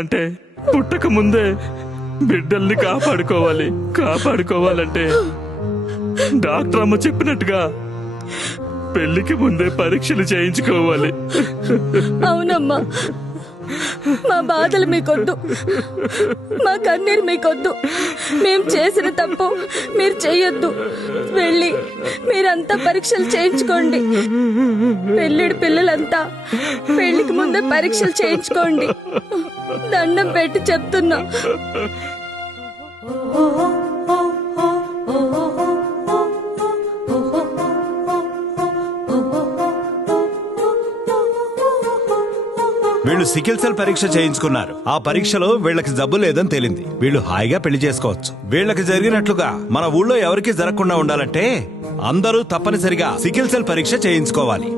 అంటే పుట్టక ముందే బిడ్డల్ని కాపాడుకోవాలంటే డాక్టర్ అమ్మ చెప్పినట్టుగా పెళ్లికి ముందే పరీక్షలు చేయించుకోవాలి. అవునమ్మా, మా బాధలు మీకొద్దు, మా కన్నీరు మీకొద్దు. మేం చేసిన తప్పు మీరు చెయ్యొద్దు. వెళ్ళి మీరంతా పరీక్షలు చేయించుకోండి. పెళ్ళిడి పిల్లలంతా పెళ్లికి ముందే పరీక్షలు చేయించుకోండి. దండం పెట్టి చెప్తున్నా. వీళ్ళు సికిల్ సెల్ పరీక్ష చేయించుకున్నారు. ఆ పరీక్షలో వీళ్ళకి జబ్బు లేదని తేలింది. వీళ్ళు హాయిగా పెళ్లి చేసుకోవచ్చు. వీళ్ళకి జరిగినట్లుగా మన ఊళ్ళో ఎవరికీ జరగకుండా ఉండాలంటే అందరూ తప్పనిసరిగా సికిల్ సెల్ పరీక్ష చేయించుకోవాలి.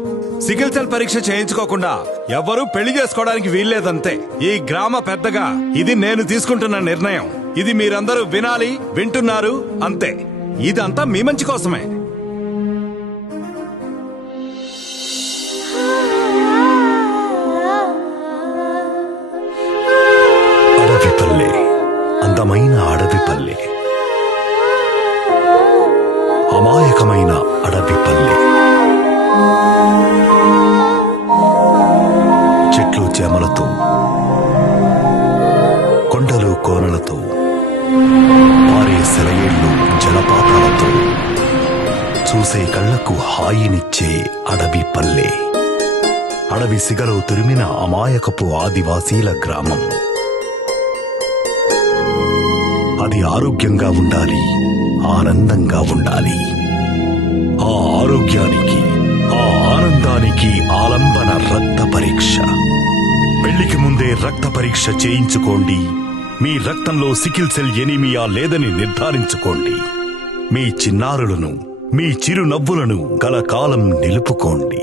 సికిల్ సెల్ పరీక్ష చేయించుకోకుండా ఎవరూ పెళ్లి చేసుకోవడానికి వీల్లేదంతే. ఈ గ్రామ పెద్దగా ఇది నేను తీసుకుంటున్న నిర్ణయం. ఇది మీరందరూ వినాలి, వింటున్నారు అంతే. ఇదంతా మీ మంచి కోసమే. అడవిపల్లె, అందమైన అడవిపల్లె, అమాయకమైన అడవిపల్లె. చెట్లు చేమలతో, కొండలు కోనలతో, పారే సెలయేళ్లు జలపాతాలతో, చూసే కళ్లకు హాయినిచ్చే అడవిపల్లె. అడవి సిగలో తురిమిన అమాయకపు ఆదివాసీల గ్రామం. అది ఆరోగ్యంగా ఉండాలి, ఆనందంగా ఉండాలి. ఆ ఆరోగ్యానికి, ఆ ఆనందానికి ఆలంబన రక్త పరీక్ష. పెళ్లికి ముందే రక్త పరీక్ష చేయించుకోండి. మీ రక్తంలో సికిల్ సెల్ ఎనీమియా లేదని నిర్ధారించుకోండి. మీ చిన్నారులను, మీ చిరునవ్వులను కలకాలం నిలుపుకోండి.